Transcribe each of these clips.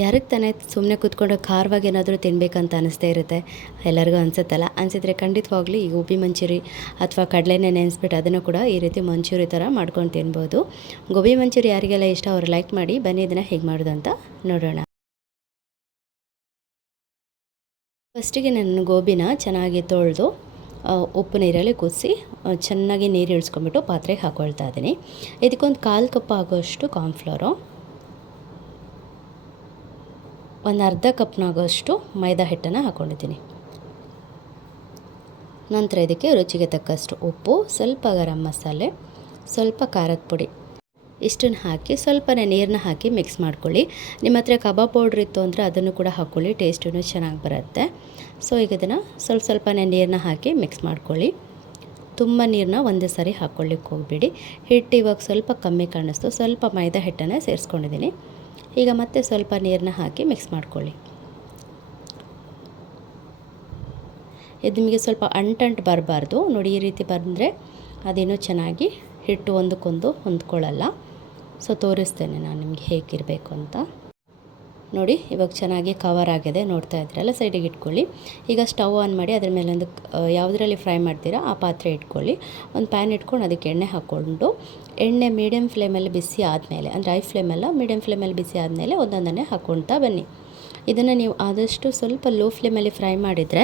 ಯಾರಿಗೆ ತಾನೇ ಸುಮ್ಮನೆ ಕೂತ್ಕೊಂಡು ಖಾರವಾಗಿ ಏನಾದರೂ ತಿನ್ನಬೇಕಂತ ಅನಿಸ್ತಾ ಇರುತ್ತೆ? ಎಲ್ಲರಿಗೂ ಅನಿಸುತ್ತಲ್ಲ? ಅನಿಸಿದ್ರೆ ಖಂಡಿತವಾಗ್ಲೂ ಈ ಗೋಬಿ ಮಂಚೂರಿ ಅಥವಾ ಕಡಲೆನೇ ನೆನೆಸ್ಬಿಟ್ಟು ಅದನ್ನು ಕೂಡ ಈ ರೀತಿ ಮಂಚೂರಿ ಥರ ಮಾಡ್ಕೊಂಡು ತಿನ್ಬೋದು. ಗೋಬಿ ಮಂಚೂರಿ ಯಾರಿಗೆಲ್ಲ ಇಷ್ಟ ಅವರು ಲೈಕ್ ಮಾಡಿ, ಬನ್ನಿ ಇದನ್ನು ಹೇಗೆ ಮಾಡೋದು ಅಂತ ನೋಡೋಣ. ಫಸ್ಟಿಗೆ ನಾನು ಗೋಬಿನ ಚೆನ್ನಾಗಿ ತೊಳೆದು ಉಪ್ಪು ನೀರಲ್ಲಿ ಕುದಿಸಿ ಚೆನ್ನಾಗಿ ನೀರು ಇಳಿಸ್ಕೊಂಬಿಟ್ಟು ಪಾತ್ರೆಗೆ ಹಾಕ್ಕೊಳ್ತಾ ಇದ್ದೀನಿ. ಇದಕ್ಕೊಂದು ಕಾಲು ಕಪ್ ಆಗೋಷ್ಟು ಕಾರ್ನ್ಫ್ಲೋರು ಒಂದು ಅರ್ಧ ಕಪ್ನಾಗೋಷ್ಟು ಮೈದಾ ಹಿಟ್ಟನ್ನು ಹಾಕ್ಕೊಂಡಿದ್ದೀನಿ ನಂತರ ಇದಕ್ಕೆ ರುಚಿಗೆ ತಕ್ಕಷ್ಟು ಉಪ್ಪು, ಸ್ವಲ್ಪ ಗರಂ ಮಸಾಲೆ, ಸ್ವಲ್ಪ ಖಾರದ ಪುಡಿ. ಇಷ್ಟನ್ನು ಹಾಕಿ ಸ್ವಲ್ಪನೇ ನೀರನ್ನ ಹಾಕಿ ಮಿಕ್ಸ್ ಮಾಡ್ಕೊಳ್ಳಿ. ನಿಮ್ಮ ಹತ್ರ ಕಬಾಬ್ ಪೌಡ್ರ್ ಇತ್ತು ಅಂದರೆ ಅದನ್ನು ಕೂಡ ಹಾಕ್ಕೊಳ್ಳಿ ಟೇಸ್ಟೂ ಚೆನ್ನಾಗಿ ಬರುತ್ತೆ. ಸೊ ಈಗ ಇದನ್ನು ಸ್ವಲ್ಪ ಸ್ವಲ್ಪನೇ ನೀರನ್ನ ಹಾಕಿ ಮಿಕ್ಸ್ ಮಾಡ್ಕೊಳ್ಳಿ. ತುಂಬ ನೀರನ್ನ ಒಂದೇ ಸಾರಿ ಹಾಕ್ಕೊಳ್ಳಿಕ್ಕೆ ಹೋಗಬೇಡಿ. ಹಿಟ್ಟು ಇವಾಗ ಸ್ವಲ್ಪ ಕಮ್ಮಿ ಕಾಣಿಸ್ತು. ಸ್ವಲ್ಪ ಮೈದಾ ಹಿಟ್ಟನ್ನು ಸೇರಿಸ್ಕೊಂಡಿದ್ದೀನಿ. ಈಗ ಮತ್ತೆ ಸ್ವಲ್ಪ ನೀರನ್ನ ಹಾಕಿ ಮಿಕ್ಸ್ ಮಾಡ್ಕೊಳ್ಳಿ. ಇದು ನಿಮಗೆ ಸ್ವಲ್ಪ ಅಂಟಂಟು ಬರಬಾರ್ದು. ನೋಡಿ, ಈ ರೀತಿ ಬಂದರೆ ಅದೇನೋ ಚೆನ್ನಾಗಿ ಹಿಟ್ಟು ಒಂದಕ್ಕೊಂದು ಹೊಂದ್ಕೊಳ್ಳಲ್ಲ. ಸೊ ತೋರಿಸ್ತೇನೆ ನಾನು ನಿಮಗೆ ಹೇಗಿರಬೇಕು ಅಂತ. ನೋಡಿ, ಇವಾಗ ಚೆನ್ನಾಗಿ ಕವರ್ ಆಗಿದೆ, ನೋಡ್ತಾ ಇದ್ರಲ್ಲ ಸೈಡಿಗೆ ಇಟ್ಕೊಳ್ಳಿ. ಈಗ ಸ್ಟವ್ ಆನ್ ಮಾಡಿ ಅದ್ರ ಮೇಲೆ ಒಂದು ಯಾವುದರಲ್ಲಿ ಫ್ರೈ ಮಾಡ್ತೀರಾ, ಆ ಪಾತ್ರೆ ಇಟ್ಕೊಳ್ಳಿ. ಒಂದು ಪ್ಯಾನ್ ಇಟ್ಕೊಂಡು ಅದಕ್ಕೆ ಎಣ್ಣೆ ಹಾಕ್ಕೊಂಡು, ಎಣ್ಣೆ ಮೀಡಿಯಮ್ ಫ್ಲೇಮಲ್ಲಿ ಬಿಸಿ ಆದಮೇಲೆ, ಅಂದರೆ ಐ ಫ್ಲೇಮಲ್ಲ ಮೀಡಿಯಮ್ ಫ್ಲೇಮಲ್ಲಿ ಬಿಸಿ ಆದಮೇಲೆ ಒಂದೊಂದನ್ನೇ ಹಾಕ್ಕೊಳ್ತಾ ಬನ್ನಿ. ಇದನ್ನು ನೀವು ಆದಷ್ಟು ಸ್ವಲ್ಪ ಲೋ ಫ್ಲೇಮಲ್ಲಿ ಫ್ರೈ ಮಾಡಿದರೆ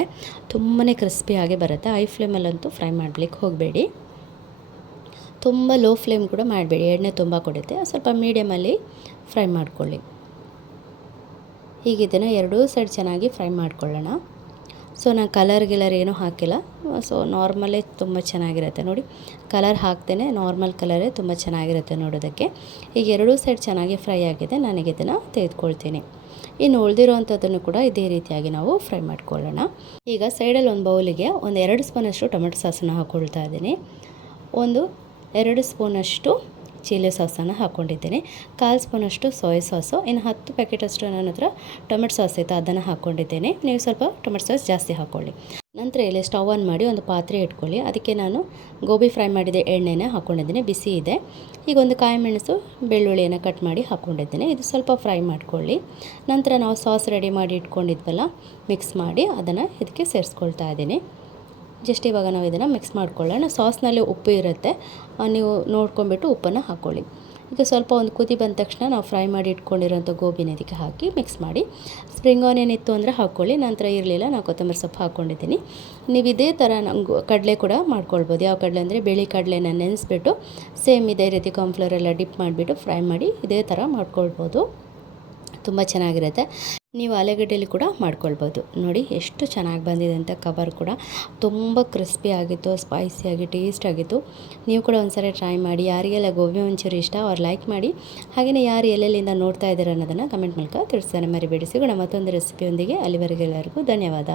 ತುಂಬಾ ಕ್ರಿಸ್ಪಿಯಾಗಿ ಬರುತ್ತೆ. ಐ ಫ್ಲೇಮಲ್ಲಂತೂ ಫ್ರೈ ಮಾಡಲಿಕ್ಕೆ ಹೋಗಬೇಡಿ. ತುಂಬ ಲೋ ಫ್ಲೇಮ್ ಕೂಡ ಮಾಡಬೇಡಿ. ಎಣ್ಣೆ ತುಂಬ ಕೊಡುತ್ತೆ. ಸ್ವಲ್ಪ ಮೀಡಿಯಮಲ್ಲಿ ಫ್ರೈ ಮಾಡ್ಕೊಳ್ಳಿ. ಈಗ ಇದನ್ನು ಎರಡೂ ಸೈಡ್ ಚೆನ್ನಾಗಿ ಫ್ರೈ ಮಾಡ್ಕೊಳ್ಳೋಣ. ಸೊ, ನಾನು ಕಲರ್ ಗಿಲರ್ ಏನೂ ಹಾಕಿಲ್ಲ. ಸೊ, ನಾರ್ಮಲೇ ತುಂಬ ಚೆನ್ನಾಗಿರುತ್ತೆ ನೋಡಿ. ಕಲರ್ ಹಾಕ್ತೇನೆ ನಾರ್ಮಲ್ ಕಲರೇ ತುಂಬ ಚೆನ್ನಾಗಿರುತ್ತೆ ನೋಡೋದಕ್ಕೆ. ಈಗ ಎರಡೂ ಸೈಡ್ ಚೆನ್ನಾಗಿ ಫ್ರೈ ಆಗಿದೆ. ನನಗೆ ಇದನ್ನು ತೆಗೆದುಕೊಳ್ತೀನಿ. ಇನ್ನು ಉಳಿದಿರೋವಂಥದ್ದನ್ನು ಕೂಡ ಇದೇ ರೀತಿಯಾಗಿ ನಾವು ಫ್ರೈ ಮಾಡ್ಕೊಳ್ಳೋಣ. ಈಗ ಸೈಡಲ್ಲಿ ಒಂದು ಬೌಲಿಗೆ ಒಂದು ಎರಡು ಸ್ಪೂನಷ್ಟು ಟೊಮೆಟೊ ಸಾಸನ್ನು ಹಾಕ್ಕೊಳ್ತಾ ಇದ್ದೀನಿ. ಒಂದು ಎರಡು ಸ್ಪೂನಷ್ಟು ಚಿಲ್ಲಿ ಸಾಸನ್ನು ಹಾಕ್ಕೊಂಡಿದ್ದೀನಿ. ಕಾಲು ಸ್ಪೂನಷ್ಟು ಸೋಯ ಸಾಸು, ಇನ್ನು ಹತ್ತು ಪ್ಯಾಕೆಟಷ್ಟು ನನ್ನ ಹತ್ರ ಟೊಮೆಟೊ ಸಾಸ್ ಇತ್ತು, ಅದನ್ನು ಹಾಕ್ಕೊಂಡಿದ್ದೇನೆ. ನೀವು ಸ್ವಲ್ಪ ಟೊಮೆಟೊ ಸಾಸ್ ಜಾಸ್ತಿ ಹಾಕ್ಕೊಳ್ಳಿ. ನಂತರ ಇಲ್ಲಿ ಸ್ಟವ್ ಆನ್ ಮಾಡಿ ಒಂದು ಪಾತ್ರೆ ಇಟ್ಕೊಳ್ಳಿ. ಅದಕ್ಕೆ ನಾನು ಗೋಬಿ ಫ್ರೈ ಮಾಡಿದ ಎಣ್ಣೆನ ಹಾಕ್ಕೊಂಡಿದ್ದೀನಿ. ಬಿಸಿ ಇದೆ. ಈಗ ಒಂದು ಕಾಯಿ ಮೆಣಸು, ಬೆಳ್ಳುಳ್ಳಿಯನ್ನು ಕಟ್ ಮಾಡಿ ಹಾಕ್ಕೊಂಡಿದ್ದೀನಿ. ಇದು ಸ್ವಲ್ಪ ಫ್ರೈ ಮಾಡ್ಕೊಳ್ಳಿ. ನಂತರ ನಾವು ಸಾಸ್ ರೆಡಿ ಮಾಡಿ ಇಟ್ಕೊಂಡಿದ್ವಲ್ಲ, ಮಿಕ್ಸ್ ಮಾಡಿ ಅದನ್ನು ಇದಕ್ಕೆ ಸೇರಿಸ್ಕೊಳ್ತಾ ಇದ್ದೀನಿ. ಜಸ್ಟ್ ಇವಾಗ ನಾವು ಇದನ್ನು ಮಿಕ್ಸ್ ಮಾಡ್ಕೊಳ್ಳೋಣ. ಸಾಸ್ನಲ್ಲಿ ಉಪ್ಪು ಇರುತ್ತೆ. ನೀವು ನೋಡ್ಕೊಂಬಿಟ್ಟು ಉಪ್ಪನ್ನು ಹಾಕ್ಕೊಳ್ಳಿ ಈಗ ಸ್ವಲ್ಪ ಒಂದು ಕುದಿ ಬಂದ ತಕ್ಷಣ ನಾವು ಫ್ರೈ ಮಾಡಿ ಇಟ್ಕೊಂಡಿರೋಂಥ ಗೋಬಿನ ಇದಕ್ಕೆ ಹಾಕಿ ಮಿಕ್ಸ್ ಮಾಡಿ. ಸ್ಪ್ರಿಂಗ್ ಆನಿಯನ್ ಇತ್ತು ಅಂದರೆ ಹಾಕ್ಕೊಳ್ಳಿ ನಂತರ ಇರಲಿಲ್ಲ ನಾನು ಕೊತ್ತಂಬರಿ ಸೊಪ್ಪು ಹಾಕ್ಕೊಂಡಿದ್ದೀನಿ ನೀವು ಇದೇ ಥರ ನಂಗೆ ಕಡಲೆ ಕೂಡ ಮಾಡ್ಕೊಳ್ಬೋದು. ಯಾವ ಕಡಲೆ ಅಂದರೆ ಬಿಳಿ ಕಡಲೆನ ನೆನೆಸ್ಬಿಟ್ಟು ಸೇಮ್ ಇದೇ ರೀತಿ ಕಾನ್ಫ್ಲವರೆಲ್ಲ ಡಿಪ್ ಮಾಡಿಬಿಟ್ಟು ಫ್ರೈ ಮಾಡಿ ಇದೇ ಥರ ಮಾಡ್ಕೊಳ್ಬೋದು. ತುಂಬ ಚೆನ್ನಾಗಿರುತ್ತೆ. ನೀವು ಆಲೂಗಡ್ಡೆಯಲ್ಲಿ ಕೂಡ ಮಾಡ್ಕೊಳ್ಬೋದು. ನೋಡಿ ಎಷ್ಟು ಚೆನ್ನಾಗಿ ಬಂದಿದೆ ಅಂತ ಕವರ್ ಕೂಡ. ತುಂಬ ಕ್ರಿಸ್ಪಿ ಆಗಿತ್ತು ಸ್ಪೈಸಿಯಾಗಿ ಟೇಸ್ಟ್ ಆಗಿತ್ತು. ನೀವು ಕೂಡ ಒಂದ್ಸರಿ ಟ್ರೈ ಮಾಡಿ. ಯಾರಿಗೆಲ್ಲ ಗೋಬಿ ಒಂಚೂರು ಇಷ್ಟ, ಅವ್ರು ಲೈಕ್ ಮಾಡಿ. ಹಾಗೆಯೇ ಯಾರು ಎಲ್ಲೆಲ್ಲಿಂದ ನೋಡ್ತಾ ಇದ್ದಾರೆ ಅನ್ನೋದನ್ನು ಕಮೆಂಟ್ ಮೂಲಕ ತಿಳಿಸ್ತಾನೆ ಮರಿಬೇಡಿ ಸಿಗೋಣ ಮತ್ತೊಂದು ರೆಸಿಪಿಯೊಂದಿಗೆ ಅಲ್ಲಿವರೆಗೆ ಎಲ್ಲರಿಗೂ ಧನ್ಯವಾದ.